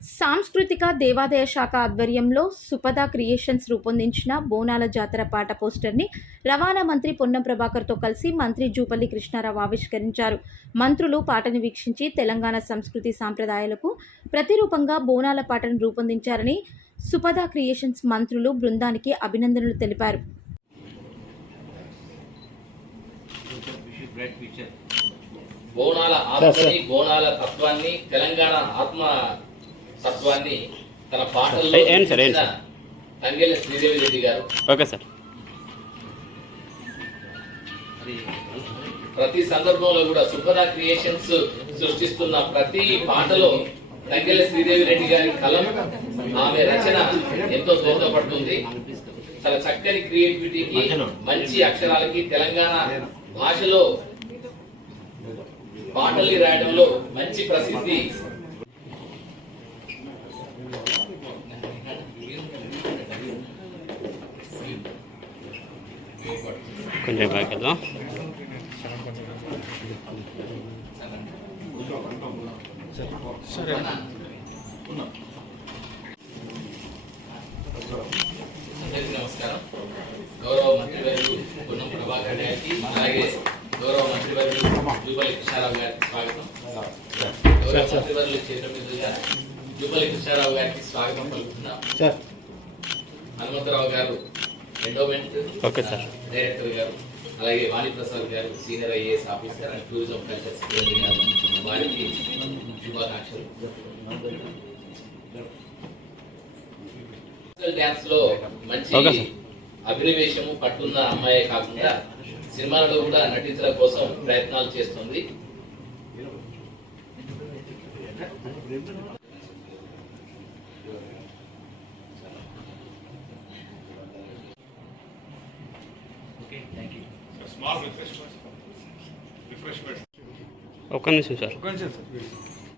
సాంస్కృతిక దేవాదాయ శాఖ ఆధ్వర్యంలో సుపద క్రియేషన్స్ రూపొందించిన బోనాల జాతర పాట పోస్టర్ని రవాణా మంత్రి పొన్నం ప్రభాకర్తో కలిసి మంత్రి జూపల్లి కృష్ణారావు ఆవిష్కరించారు. మంత్రులు పాటను వీక్షించి తెలంగాణ సంస్కృతి సాంప్రదాయాలకు ప్రతిరూపంగా బోనాల పాటను రూపొందించారని సుపద క్రియేషన్స్ మంత్రులు బృందానికి అభినందనలు తెలిపారు. బోనాల ఆత్మని, బోనాల తత్వాన్ని, తెలంగాణ ఆత్మ తత్వాన్ని తన పాటల్లో తంగెళ్ళ శ్రీదేవి రెడ్డి గారు ప్రతి సందర్భంలో కూడా సుపద క్రియేషన్స్ సృష్టిస్తున్న ప్రతి పాటలో తంగెళ్ళ శ్రీదేవి రెడ్డి గారి కలం, ఆమె రచన ఎంతో దోహదపడుతుంది. చాలా చక్కని క్రియేటివిటీకి, మంచి అక్షరాలకి, తెలంగాణ భాషలో పాటల్ని రాయడంలో మంచి ప్రసిద్ధి. కొంచెం బాగా నమస్కారం. గౌరవ మంత్రివర్యులు పొన్నం ప్రభాకర్ గారికి, అలాగే గౌరవ మంత్రివర్యులు జూపల్లి కృష్ణారావు గారికి స్వాగతం. గౌరవ మంత్రివర్యులు చేతుల మీదుగా జూపల్లి కృష్ణారావు గారికి స్వాగతం పలుకుతున్నాం. హనుమంతరావు గారు ఎండోమెంట్ డైరెక్టర్ గారు, అలాగే వాణిప్రసాద్ గారు senior IAS officer and tourism culture secretary గారు, వారికి శుభాకాంక్షలు. డాన్స్ లో మంచి అభినవేశము పట్టున్న అమ్మాయే కాకుండా సినిమాలలో కూడా నటించడం కోసం ప్రయత్నాలు చేస్తుంది. ఒక్క నిమిషం సార్.